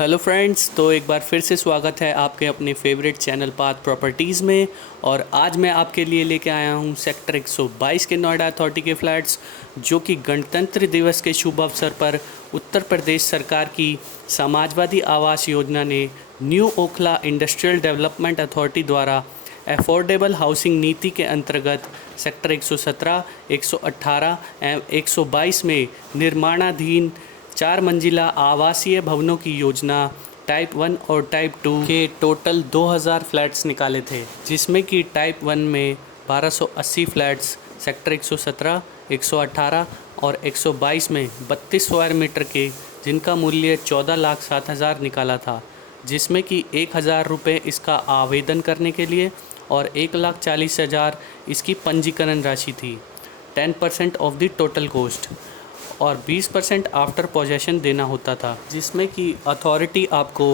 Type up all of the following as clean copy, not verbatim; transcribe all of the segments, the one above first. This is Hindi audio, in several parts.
हेलो फ्रेंड्स, तो एक बार फिर से स्वागत है आपके अपने फेवरेट चैनल पाथ प्रॉपर्टीज़ में। और आज मैं आपके लिए लेके आया हूँ सेक्टर 122 के नोएडा अथॉरिटी के फ्लैट्स, जो कि गणतंत्र दिवस के शुभ अवसर पर उत्तर प्रदेश सरकार की समाजवादी आवास योजना ने new Okhla industrial development authority द्वारा अफोर्डेबल हाउसिंग नीति के अंतर्गत सेक्टर 117, 118 एवं 122 में निर्माणाधीन 4 मंजिला आवासीय भवनों की योजना टाइप 1 और टाइप 2 के टोटल 2000 फ्लैट्स निकाले थे, जिसमें कि टाइप 1 में 1280 फ्लैट्स सेक्टर 117, 118 और 122 में 32 स्क्वायर मीटर के, जिनका मूल्य 14,07,000 निकाला था, जिसमें कि 1,000 रुपये इसका आवेदन करने के लिए और 1,40,000 इसकी पंजीकरण राशि थी। 10% ऑफ द टोटल कॉस्ट और 20% आफ्टर पोजेशन देना होता था, जिसमें कि अथॉरिटी आपको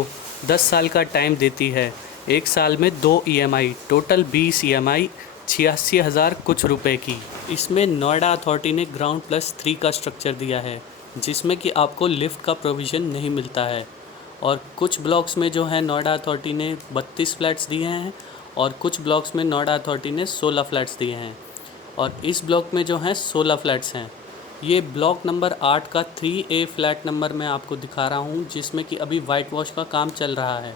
10 साल का टाइम देती है। एक साल में 2 EMI, टोटल 20 EMI 86,000 कुछ रुपए की। इसमें नोएडा अथॉरिटी ने ग्राउंड प्लस 3 का स्ट्रक्चर दिया है, जिसमें कि आपको लिफ्ट का प्रोविज़न नहीं मिलता है। और कुछ ब्लॉक्स में जो है नोएडा अथॉरिटी ने 32 फ्लैट्स दिए हैं और कुछ ब्लॉक्स में नोएडा अथॉरिटी ने 16 फ्लैट्स दिए हैं, और इस ब्लॉक में जो हैं 16 फ्लैट्स हैं। ये ब्लॉक नंबर 8 का 3A फ्लैट नंबर मैं आपको दिखा रहा हूँ, जिसमें कि अभी वाइट वॉश का काम चल रहा है।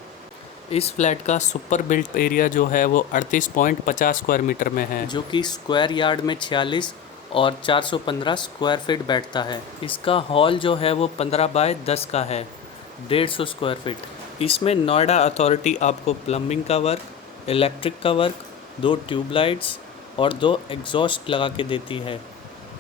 इस फ्लैट का सुपर बिल्ट एरिया जो है वो 38.50 स्क्वायर मीटर में है, जो कि स्क्वायर यार्ड में 46 और 415 स्क्वायर फीट बैठता है। इसका हॉल जो है वो 15 बाय 10 का है, 150 स्क्वायर फीट। इसमें नोएडा अथॉरिटी आपको प्लम्बिंग का वर्क, इलेक्ट्रिक का वर्क, 2 ट्यूबलाइट्स और 2 एग्जॉस्ट लगा के देती है,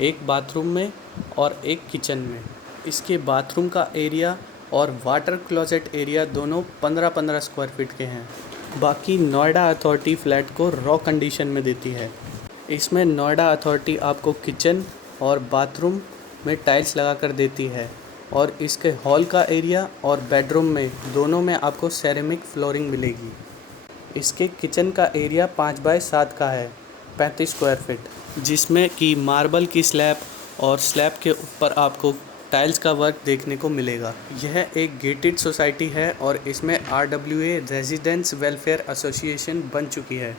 एक बाथरूम में और एक किचन में। इसके बाथरूम का एरिया और वाटर क्लोजेट एरिया दोनों 15-15 स्क्वायर फीट के हैं। बाकी नोएडा अथॉरिटी फ्लैट को रॉ कंडीशन में देती है। इसमें नोएडा अथॉरिटी आपको किचन और बाथरूम में टाइल्स लगा कर देती है, और इसके हॉल का एरिया और बेडरूम में दोनों में आपको सेरेमिक फ्लोरिंग मिलेगी। इसके किचन का एरिया 5 बाय 7 का है, 35 स्क्वायर फीट, जिसमें कि मार्बल की स्लैब और स्लैब के ऊपर आपको टाइल्स का वर्क देखने को मिलेगा। यह एक गेटेड सोसाइटी है और इसमें RWA रेजिडेंस वेलफेयर एसोसिएशन बन चुकी है।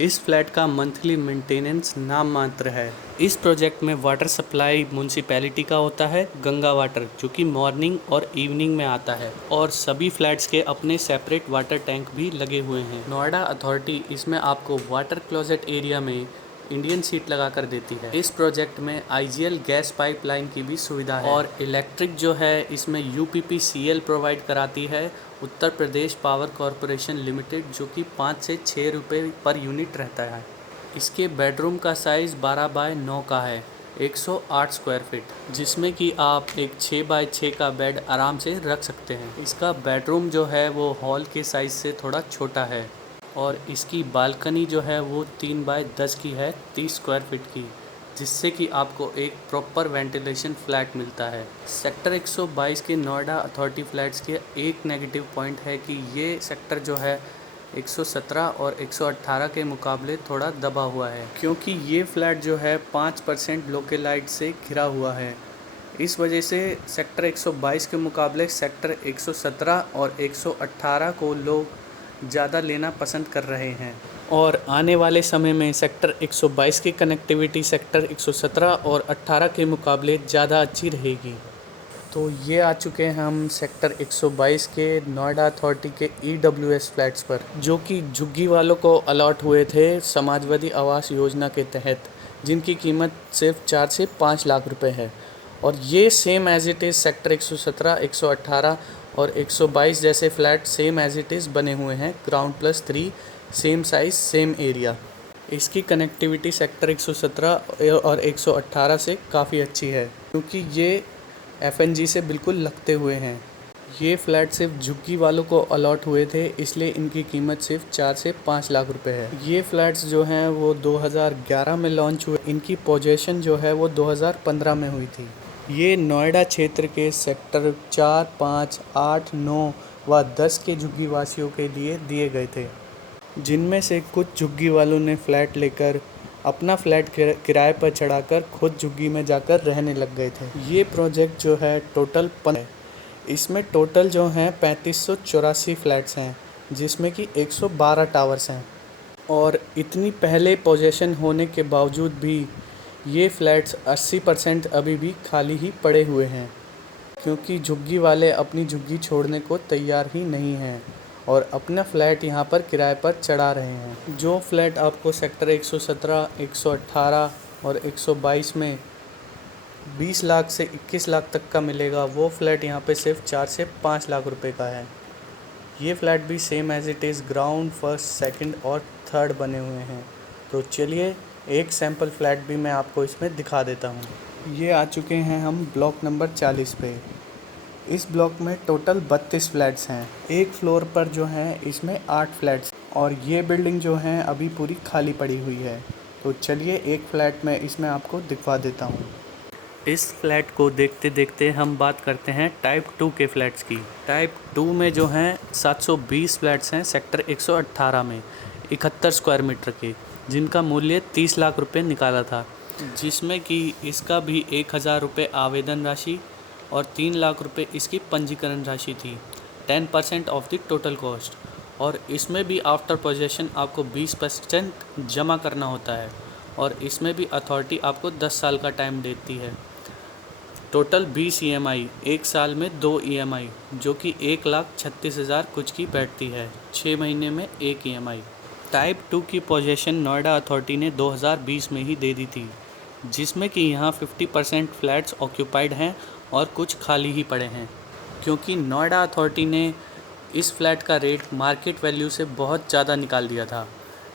इस फ्लैट का मंथली मेंटेनेंस नाम मात्र है। इस प्रोजेक्ट में वाटर सप्लाई म्यूनसिपैलिटी का होता है, गंगा वाटर, जो कि मॉर्निंग और इवनिंग में आता है, और सभी फ्लैट्स के अपने सेपरेट वाटर टैंक भी लगे हुए हैं। नोएडा अथॉरिटी इसमें आपको वाटर क्लोजेट एरिया में इंडियन सीट लगा कर देती है। इस प्रोजेक्ट में IGL गैस पाइपलाइन की भी सुविधा है, और इलेक्ट्रिक जो है इसमें UPPCL प्रोवाइड कराती है, Uttar Pradesh power corporation limited, जो कि 5 से 6 रुपये पर यूनिट रहता है। इसके बेडरूम का साइज़ 12 बाय 9 का है, 108 स्क्वायर फीट, जिसमें कि आप एक 6 बाय 6 का बेड आराम से रख सकते हैं। इसका बेडरूम जो है वो हॉल के साइज़ से थोड़ा छोटा है, और इसकी बालकनी जो है वो 3 बाय 10 की है, 30 स्क्वायर फीट की, जिससे कि आपको एक प्रॉपर वेंटिलेशन फ्लैट मिलता है। सेक्टर 122 के नोएडा अथॉरिटी फ्लैट्स के एक नेगेटिव पॉइंट है कि ये सेक्टर जो है 117 और 118 के मुकाबले थोड़ा दबा हुआ है, क्योंकि ये फ्लैट जो है 5% लोकेलाइट से घिरा हुआ है। इस वजह से सेक्टर 122 के मुकाबले सेक्टर 117 और 118 को लोग ज़्यादा लेना पसंद कर रहे हैं, और आने वाले समय में सेक्टर 122 की कनेक्टिविटी सेक्टर 117 और 18 के मुकाबले ज़्यादा अच्छी रहेगी। तो ये आ चुके हैं हम सेक्टर 122 के नोएडा अथॉरिटी के EWS फ्लैट्स पर, जो कि झुग्गी वालों को अलॉट हुए थे समाजवादी आवास योजना के तहत, जिनकी कीमत सिर्फ 4 से 5 लाख रुपए है। और ये same as it is sector 117, 118 और 122 जैसे flat same as it is बने हुए हैं, ground plus 3, same size same area. इसकी कनेक्टिविटी सेक्टर 117 और 118 से काफ़ी अच्छी है, क्योंकि ये FNG से बिल्कुल लगते हुए हैं। ये फ्लैट सिर्फ झुग्गी वालों को अलॉट हुए थे, इसलिए इनकी कीमत सिर्फ 4 से 5 लाख रुपए है। ये फ्लैट्स जो हैं वो 2011 में लॉन्च हुए, इनकी पोजेशन जो है वो 2015 में हुई थी। ये नोएडा क्षेत्र के सेक्टर 4, 5, 8, 9 व 10 के झुग्गी वासियों के लिए दिए गए थे, जिनमें से कुछ झुग्गी वालों ने फ़्लैट लेकर अपना फ्लैट किराए पर चढ़ाकर खुद झुग्गी में जाकर रहने लग गए थे। ये प्रोजेक्ट जो है टोटल इसमें टोटल जो हैं 3584 फ्लैट्स हैं, जिसमें कि 112 टावर्स हैं। और इतनी पहले पोजीशन होने के बावजूद भी ये फ्लैट्स 80% अभी भी खाली ही पड़े हुए हैं, क्योंकि झुग्गी वाले अपनी झुग्गी छोड़ने को तैयार ही नहीं हैं और अपना फ्लैट यहाँ पर किराए पर चढ़ा रहे हैं। जो फ्लैट आपको सेक्टर 117, 118 और 122 में 20 लाख से 21 लाख तक का मिलेगा, वो फ्लैट यहाँ पे सिर्फ 4 से 5 लाख रुपए का है। ये फ्लैट भी same as it is ground, first, second और थर्ड बने हुए हैं। तो चलिए एक सैम्पल फ्लैट भी मैं आपको इसमें दिखा देता हूँ। ये आ चुके हैं हम ब्लॉक नंबर 40 पे। इस ब्लॉक में टोटल 32 फ्लैट्स हैं। एक फ्लोर पर जो हैं इसमें 8 फ्लैट्स और ये बिल्डिंग जो है अभी पूरी खाली पड़ी हुई है। तो चलिए एक फ़्लैट मैं इसमें आपको दिखवा देता हूँ। इस फ्लैट को देखते देखते हम बात करते हैं टाइप 2 के फ्लैट्स की। टाइप 2 में जो हैं 720 फ्लैट्स हैं सेक्टर 118 में, 71 स्क्वायर मीटर के, जिनका मूल्य 30 लाख रुपए निकाला था, जिसमें कि इसका भी 1000 रुपये आवेदन राशि और 3 लाख रुपए इसकी पंजीकरण राशि थी, 10% ऑफ द टोटल कॉस्ट। और इसमें भी आफ्टर पोजेशन आपको 20% जमा करना होता है और इसमें भी अथॉरिटी आपको 10 साल का टाइम देती है। टोटल 20 EMI, एक साल में 2 EMI, जो कि 1,36,000 कुछ की बैठती है, 6 महीने में 1 EMI। टाइप 2 की पोजीशन नोएडा अथॉरिटी ने 2020 में ही दे दी थी, जिसमें कि यहाँ 50% फ्लैट्स ऑक्यूपाइड हैं और कुछ खाली ही पड़े हैं, क्योंकि नोएडा अथॉरिटी ने इस फ्लैट का रेट मार्केट वैल्यू से बहुत ज़्यादा निकाल दिया था,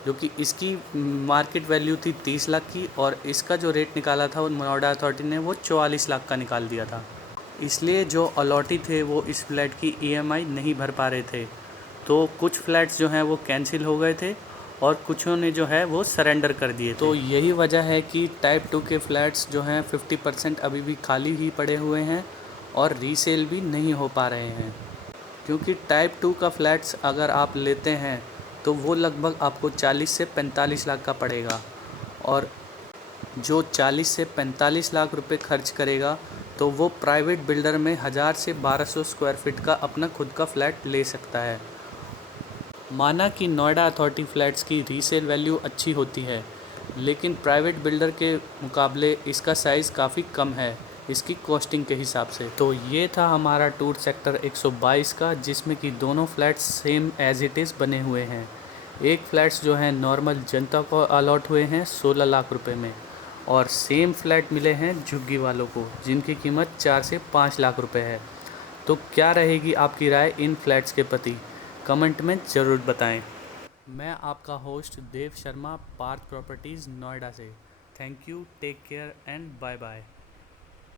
जो कि इसकी मार्केट वैल्यू थी 30 लाख की और इसका जो रेट निकाला था वो नोएडा अथॉरिटी ने वो 44 लाख का निकाल दिया था। इसलिए जो अलॉटी थे वो इस फ्लैट की EMI नहीं भर पा रहे थे, तो कुछ फ्लैट्स जो हैं वो कैंसिल हो गए थे और कुछों ने जो है वो सरेंडर कर दिए। तो यही वजह है कि टाइप 2 के फ्लैट्स जो हैं 50% अभी भी खाली ही पड़े हुए हैं और रीसेल भी नहीं हो पा रहे हैं, क्योंकि टाइप 2 का फ्लैट्स अगर आप लेते हैं तो वो लगभग आपको 40 से 45 लाख का पड़ेगा, और जो 40 से 45 लाख रुपए खर्च करेगा तो वो प्राइवेट बिल्डर में 1000 से 1200 स्क्वायर फीट का अपना खुद का फ्लैट ले सकता है। माना कि नोएडा अथॉरिटी फ्लैट्स की रीसेल वैल्यू अच्छी होती है, लेकिन प्राइवेट बिल्डर के मुकाबले इसका साइज़ काफ़ी कम है इसकी कॉस्टिंग के हिसाब से। तो ये था हमारा टूर सेक्टर 122 का, जिसमें कि दोनों flats same as it is बने हुए हैं। एक फ्लैट्स जो हैं नॉर्मल जनता को अलॉट हुए हैं 16 लाख रुपए में, और सेम फ्लैट मिले हैं झुग्गी वालों को, जिनकी कीमत 4 से 5 लाख रुपए है। तो क्या रहेगी आपकी राय इन फ्लैट्स के प्रति, कमेंट में ज़रूर बताएं। मैं आपका होस्ट देव शर्मा, पार्थ प्रॉपर्टीज़ नोएडा से। Thank you, take care and bye bye.